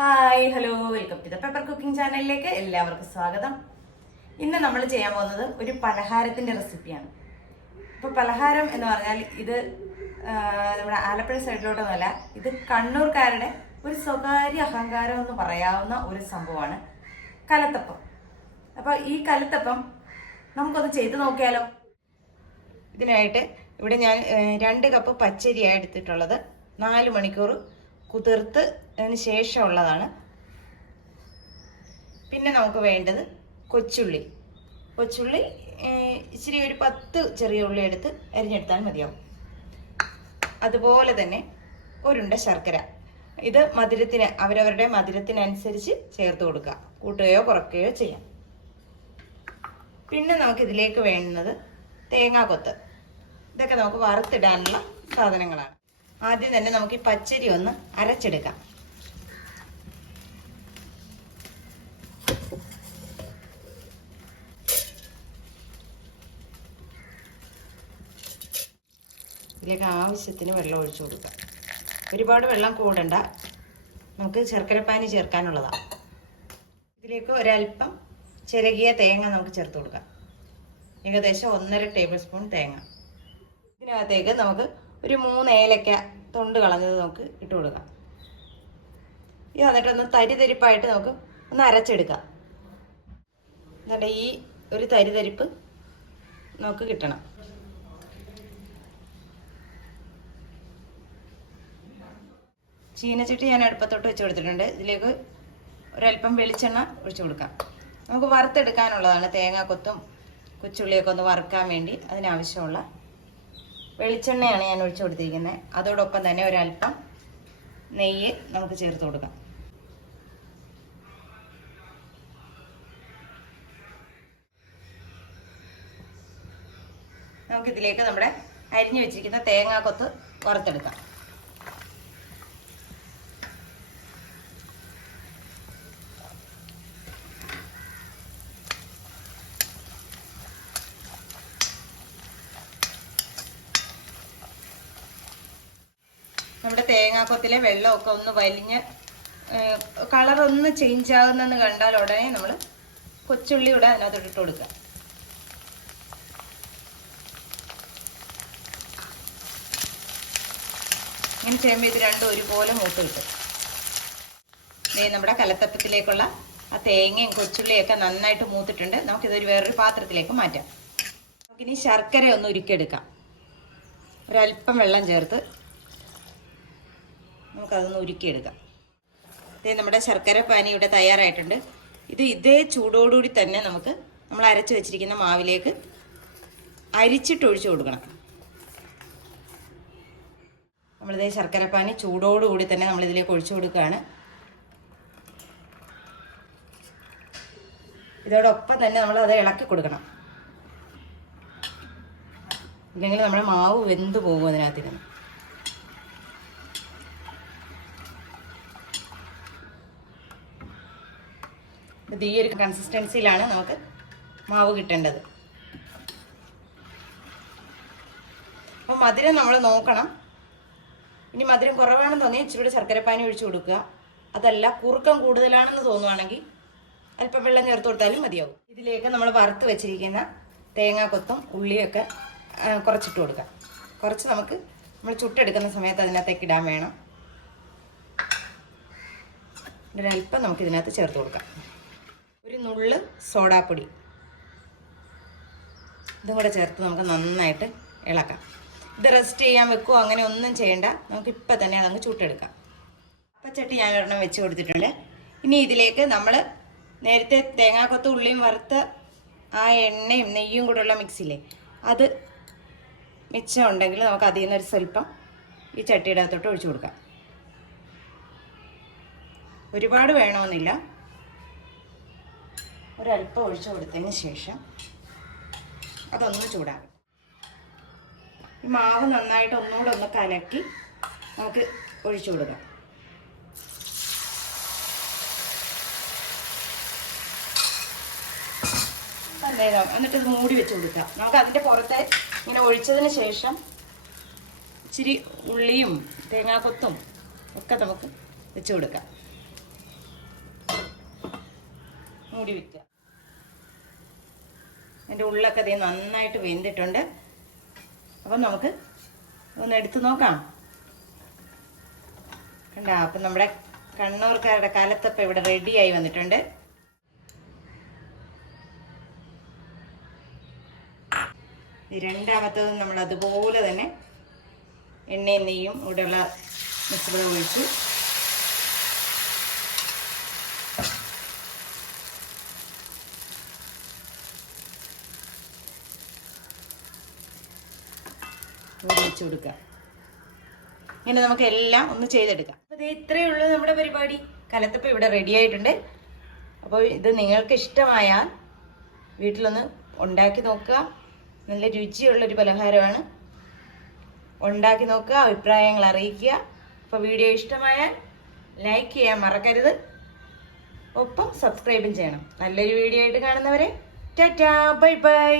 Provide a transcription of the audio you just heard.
Hi hello welcome to the pepper cooking ചാനലിലേക്ക് എല്ലാവർക്കും സ്വാഗതം. ഇന്ന് നമ്മൾ ചെയ്യാൻ പോകുന്നത് ഒരു പലഹാരത്തിന്റെ റെസിപ്പിയാണ്. ഇപ്പോൾ പലഹാരം എന്ന് പറഞ്ഞാൽ ഇത് നമ്മുടെ ആലപ്പുഴ സൈഡിലോട്ടൊന്നുമല്ല ഇത് കണ്ണൂർക്കാരുടെ ഒരു സ്വകാര്യ അഹങ്കാരം എന്ന് പറയാവുന്ന ഒരു സംഭവമാണ് കലത്തപ്പം. അപ്പോൾ ഈ കലത്തപ്പം നമുക്കൊന്ന് ചെയ്ത് നോക്കിയാലോ? ഇതിനായിട്ട് ഇവിടെ ഞാൻ രണ്ട് കപ്പ് പച്ചരിയാണ് എടുത്തിട്ടുള്ളത്. നാല് മണിക്കൂർ കുതിർത്ത് അതിന് ശേഷമുള്ളതാണ്. പിന്നെ നമുക്ക് വേണ്ടത് കൊച്ചുള്ളി. കൊച്ചുള്ളി ഇച്ചിരി ഒരു പത്ത് ചെറിയ ഉള്ളി എടുത്ത് അരിഞ്ഞെടുത്താൽ മതിയാവും. അതുപോലെ തന്നെ ഒരുണ്ട ശർക്കര. ഇത് മധുരത്തിന് അവരവരുടെ മധുരത്തിനനുസരിച്ച് ചേർത്ത് കൊടുക്കുക. കൂട്ടുകയോ കുറയ്ക്കുകയോ ചെയ്യാം. പിന്നെ നമുക്ക് ഇതിലേക്ക് വേണ്ടുന്നത് തേങ്ങാക്കൊത്ത് ഇതൊക്കെ നമുക്ക് വറുത്തിടാനുള്ള സാധനങ്ങളാണ്. ആദ്യം തന്നെ നമുക്ക് ഈ പച്ചരി ഒന്ന് അരച്ചെടുക്കാം. ഇതിലേക്ക് ആവശ്യത്തിന് വെള്ളം ഒഴിച്ചു കൊടുക്കാം. ഒരുപാട് വെള്ളം കൂടണ്ട. നമുക്ക് ശർക്കരപ്പാനി ചേർക്കാനുള്ളതാണ് ഇതിലേക്ക് ഒരല്പം ചിരകിയ തേങ്ങ നമുക്ക് ചേർത്ത് കൊടുക്കാം. ഏകദേശം ഒന്നര ടേബിൾ സ്പൂൺ തേങ്ങ. ഇതിനകത്തേക്ക് നമുക്ക് ഒരു മൂന്ന് ഏലക്ക തൊണ്ട് കളഞ്ഞത് നമുക്ക് ഇട്ട് കൊടുക്കാം. ഇത് എന്നിട്ടൊന്ന് തരിതരിപ്പായിട്ട് നമുക്ക് ഒന്ന് അരച്ചെടുക്കാം. എന്നിട്ട് ഈ ഒരു തരിതരിപ്പ് നമുക്ക് കിട്ടണം. ചീനച്ചട്ടി ഞാൻ അടുപ്പത്തോട്ട് വെച്ച് കൊടുത്തിട്ടുണ്ട്. ഇതിലേക്ക് ഒരല്പം വെളിച്ചെണ്ണ ഒഴിച്ചു കൊടുക്കാം. നമുക്ക് വറുത്തെടുക്കാനുള്ളതാണ് തേങ്ങാക്കൊത്തും കൊച്ചുള്ളിയൊക്കെ ഒന്ന് വറുക്കാൻ വേണ്ടി അതിനാവശ്യമുള്ള വെളിച്ചെണ്ണയാണ് ഞാൻ ഒഴിച്ചു കൊടുത്തിരിക്കുന്നത്. അതോടൊപ്പം തന്നെ ഒരല്പം നെയ്യ് നമുക്ക് ചേർത്ത് കൊടുക്കാം. നമുക്കിതിലേക്ക് നമ്മുടെ അരിഞ്ഞു വെച്ചിരിക്കുന്ന തേങ്ങാക്കൊത്ത് വറുത്തെടുക്കാം നമ്മുടെ തേങ്ങാക്കൊത്തിലെ വെള്ളമൊക്കെ ഒന്ന് വലിഞ്ഞ് കളർ ഒന്ന് ചേഞ്ച് ആകുന്നെന്ന് കണ്ടാൽ ഉടനെ നമ്മൾ കൊച്ചുള്ളി കൂടെ അതിനകത്ത് ഇട്ട് കൊടുക്കുക. ഇങ്ങനെ ചെയ്യുമ്പോൾ ഇത് രണ്ടും ഒരുപോലെ മൂത്ത് കിട്ടും. നമ്മുടെ കലത്തപ്പത്തിലേക്കുള്ള ആ തേങ്ങയും കൊച്ചുള്ളിയും ഒക്കെ നന്നായിട്ട് മൂത്തിട്ടുണ്ട്. നമുക്കിതൊരു വേറൊരു പാത്രത്തിലേക്ക് മാറ്റാം. നമുക്കിനി ശർക്കര ഒന്ന് ഉരുക്കിയെടുക്കാം. ഒരല്പം വെള്ളം ചേർത്ത് നമുക്കതൊന്ന് ഉരുക്കിയെടുക്കാം. ഇതേ നമ്മുടെ ശർക്കര പാനി ഇവിടെ തയ്യാറായിട്ടുണ്ട്. ഇത് ഇതേ ചൂടോടുകൂടി തന്നെ നമുക്ക് നമ്മൾ അരച്ച് വെച്ചിരിക്കുന്ന മാവിലേക്ക് അരിച്ചിട്ട് ഒഴിച്ചു കൊടുക്കണം. നമ്മളിതേ ശർക്കര പാനി ചൂടോടുകൂടി തന്നെ നമ്മളിതിലേക്ക് ഒഴിച്ചു കൊടുക്കുകയാണ്. ഇതോടൊപ്പം തന്നെ നമ്മൾ അത് ഇളക്കി കൊടുക്കണം. ഇല്ലെങ്കിൽ നമ്മുടെ മാവ് വെന്തു പോകും അതിനകത്തിരുന്ന്. ഇത് ഈ ഒരു കൺസിസ്റ്റൻസിയിലാണ് നമുക്ക് മാവ് കിട്ടേണ്ടത്. അപ്പോൾ മധുരം നമ്മൾ നോക്കണം. ഇനി മധുരം കുറവാണെന്ന് തോന്നിയാൽ ഇച്ചിരി ശർക്കരപ്പാനി ഒഴിച്ചു കൊടുക്കുക. അതല്ല കുറുക്കം കൂടുതലാണെന്ന് തോന്നുവാണെങ്കിൽ അല്പം വെള്ളം ചേർത്ത് കൊടുത്താലും മതിയാവും. ഇതിലേക്ക് നമ്മൾ വറുത്ത് വെച്ചിരിക്കുന്ന തേങ്ങാക്കൊത്തും ഉള്ളിയൊക്കെ കുറച്ചിട്ട് കൊടുക്കാം കുറച്ച് നമുക്ക് നമ്മൾ ചുട്ടെടുക്കുന്ന സമയത്ത് അതിനകത്തേക്ക് ഇടാൻ വേണം. അല്പം നമുക്ക് ഇതിനകത്ത് ചേർത്ത് കൊടുക്കാം. നുള്ള് സോഡാപ്പൊടി. ഇതും കൂടെ ചേർത്ത് നമുക്ക് നന്നായിട്ട് ഇളക്കാം. ഇത് റെസ്റ്റ് ചെയ്യാൻ വെക്കുമോ അങ്ങനെ ഒന്നും ചെയ്യണ്ട. നമുക്ക് ഇപ്പം തന്നെ അതങ്ങ് ചൂട്ടെടുക്കാം. അപ്പച്ചട്ടി ഞാൻ ഒരെണ്ണം വെച്ച് കൊടുത്തിട്ടുണ്ട്. ഇനി ഇതിലേക്ക് നമ്മൾ നേരത്തെ തേങ്ങാക്കൊത്ത് ഉള്ളിയും വറുത്ത ആ എണ്ണയും നെയ്യും കൂടെ ഉള്ള മിക്സിയില്ലേ അത് മിച്ചം ഉണ്ടെങ്കിൽ നമുക്ക് അതിൽ നിന്നൊരു സ്വല്പം ഈ ചട്ടിയുടെ അകത്തോട്ട് ഒഴിച്ചു കൊടുക്കാം. ഒരുപാട് വേണമെന്നില്ല. ഒരല്പം ഒഴിച്ചു കൊടുത്തതിന് ശേഷം അതൊന്ന് ചൂടാകും ഈ മാവ് നന്നായിട്ട് ഒന്നുകൂടെ ഒന്ന് കലക്കി നമുക്ക് ഒഴിച്ചു കൊടുക്കാം. അന്നേരം എന്നിട്ട് ഇത് മൂടി വെച്ച് കൊടുക്കാം. നമുക്ക് അതിന്റെ പുറത്തെ ഇങ്ങനെ ഒഴിച്ചതിന് ശേഷം ഇച്ചിരി ഉള്ളിയും തേങ്ങാക്കൊത്തും ഒക്കെ നമുക്ക് വെച്ച് കൊടുക്കാം. മൂടി വെക്കുക. എന്റെ ഉള്ളൊക്കെ അതേ നന്നായിട്ട് വെന്തിട്ടുണ്ട്. അപ്പം നമുക്ക് ഒന്ന് എടുത്തു നോക്കാം. കണ്ട അപ്പം നമ്മുടെ കണ്ണൂർക്കാരുടെ കാലത്തപ്പം ഇവിടെ റെഡിയായി വന്നിട്ടുണ്ട്. രണ്ടാമത്തതും നമ്മൾ അതുപോലെ തന്നെ എണ്ണയും നെയ്യും ഇവിടെയുള്ള മിശ്രിതം ഒഴിച്ചു ഇവിടെ വെച്ച് കൊടുക്കുക. ഇങ്ങനെ നമുക്ക് എല്ലാം ഒന്ന് ചെയ്തെടുക്കാം. അപ്പോൾ ഇത് ഇത്രയേ ഉള്ളൂ നമ്മുടെ പരിപാടി. കലത്തപ്പം ഇവിടെ റെഡി ആയിട്ടുണ്ട്. അപ്പോൾ ഇത് നിങ്ങൾക്ക് ഇഷ്ടമായാൽ വീട്ടിലൊന്ന് ഉണ്ടാക്കി നോക്കുക. നല്ല രുചിയുള്ള ഒരു പലഹാരമാണ്. ഉണ്ടാക്കി നോക്കുക അഭിപ്രായങ്ങൾ അറിയിക്കുക. അപ്പോൾ വീഡിയോ ഇഷ്ടമായാൽ ലൈക്ക് ചെയ്യാൻ മറക്കരുത്. ഒപ്പം സബ്സ്ക്രൈബും ചെയ്യണം. നല്ലൊരു വീഡിയോ ആയിട്ട് കാണുന്നവരെ ടാറ്റാ ബൈ ബൈ.